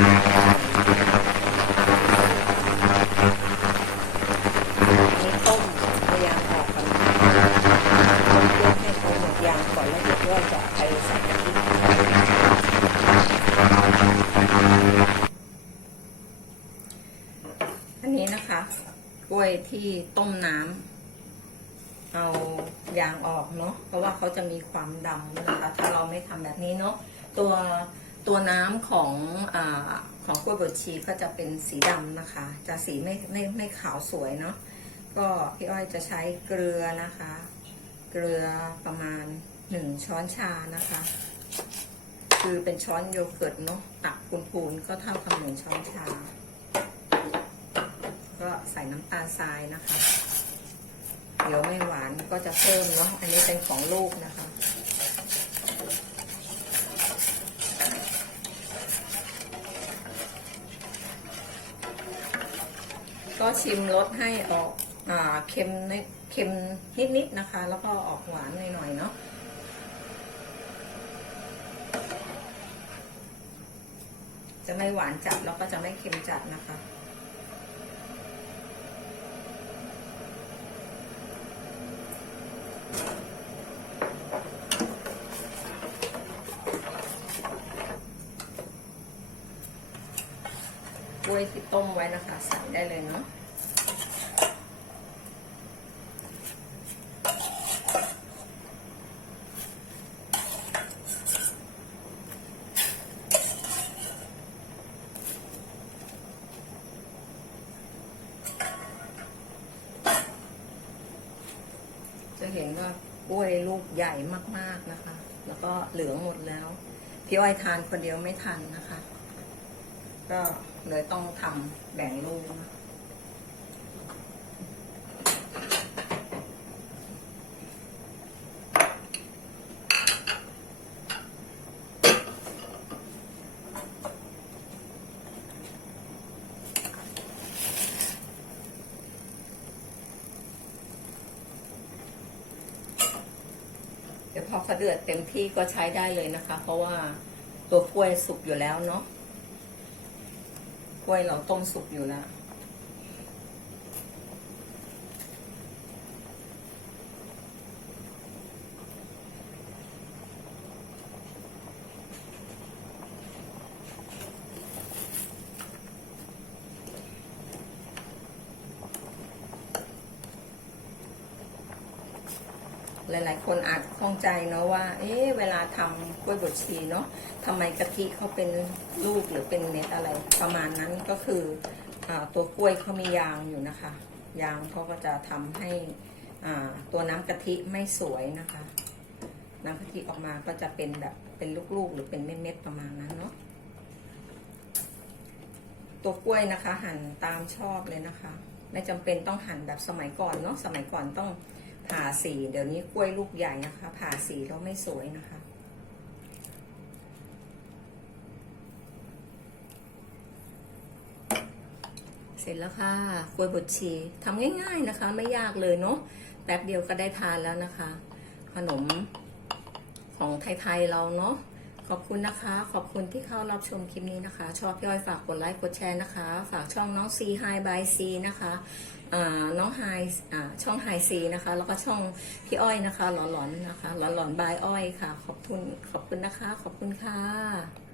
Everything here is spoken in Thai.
ต้มยางออกกันยกให้เขาหมดยางก่อนแล้เดี๋ยจะไปใส่กะทิอันนี้นะคะ กล้วยที่ต้มน้ำเอายางออกเนาะเพราะว่าเขาจะมีความดำนะคะ ถ้าเราไม่ทำแบบนี้เนาะตัว ตัวน้ำของอของกล้วยบดชีก็จะเป็นสีดำนะคะ จะสีไม่ไม่ไม่ขาวสวยเนาะก็พี่อ้อยจะใช้เกลือนะคะ เกลือประมาณหนึ่งช้อนชานะคะ คือเป็นช้อนโยเกิร์ตเนาะตักพูนๆก็เท่ากับหนึ่งช้อนชา ก็ใส่น้ำตาลทรายนะคะ เดี๋ยวไม่หวานก็จะเพิ่มเนาะอันนี้เป็นของลูกนะคะ ก็ชิมรสให้ออกอ่าเค็มนิดเค็มนิดๆนะคะ แล้วก็ออกหวานหน่อยๆเนาะจะไม่หวานจัดแล้วก็จะไม่เค็มจัดนะคะ กล้วยที่ต้มไว้นะคะ ใส่ได้เลยเนาะจะเห็นว่ากล้วยลูกใหญ่มากๆนะคะ แล้วก็เหลืองหมดแล้ว พี่อ้อยทานคนเดียวไม่ทันนะคะ ก็เลยต้องทำแบ่งลูกเดี๋ยวพอเขาเดือดเต็มที่ก็ใช้ได้เลยนะคะ เพราะว่าตัวกล้วยสุกอยู่แล้วเนาะ ล้วยเราต้มสุกอยู่แล้ว หลาย ๆ คนอาจข้องใจเนาะว่า เอ๊ะเวลาทำกล้วยบดชีเนาะทำไมกะทิเขาเป็นลูกหรือเป็นเม็ดอะไร ประมาณนั้นก็คืออตัวกล้วยเขามียางอยู่นะคะ ยางเขาก็จะทำให้ตัวน้ำกะทิไม่สวยนะคะ น้ำกะทิออกมาก็จะเป็นแบบเป็นลูก ๆ หรือเป็นเม็ด ๆ ประมาณนั้นเนาะตัวกล้วยนะคะ หั่นตามชอบเลยนะคะ ไม่จำเป็นต้องหั่นแบบสมัยก่อนเนาะสมัยก่อนต้อง ผ่าสีเดี๋ยวนี้กล้วยลูกใหญ่นะคะ ผ่าสีแล้วไม่สวยนะคะ เสร็จแล้วค่ะกล้วยบดชีทำง่าย ๆนะคะ ไม่ยากเลยเนาะแป๊บเดียวก็ได้ทานแล้วนะคะ ขนมของไทยๆเราเนาะขอบคุณนะคะ ขอบคุณที่เข้ารับชมคลิปนี้นะคะ ชอบพี่อ้อยฝากกดไลค์ กดแชร์นะคะ ฝากช่องน้องซีไฮบายซีนะคะ น้องไฮช่องไฮซีนะคะ แล้วก็ช่องพี่อ้อยนะคะ หลอนๆนะคะ หลอนๆบายอ้อยค่ะ ขอบคุณ ขอบคุณนะคะ ขอบคุณค่ะ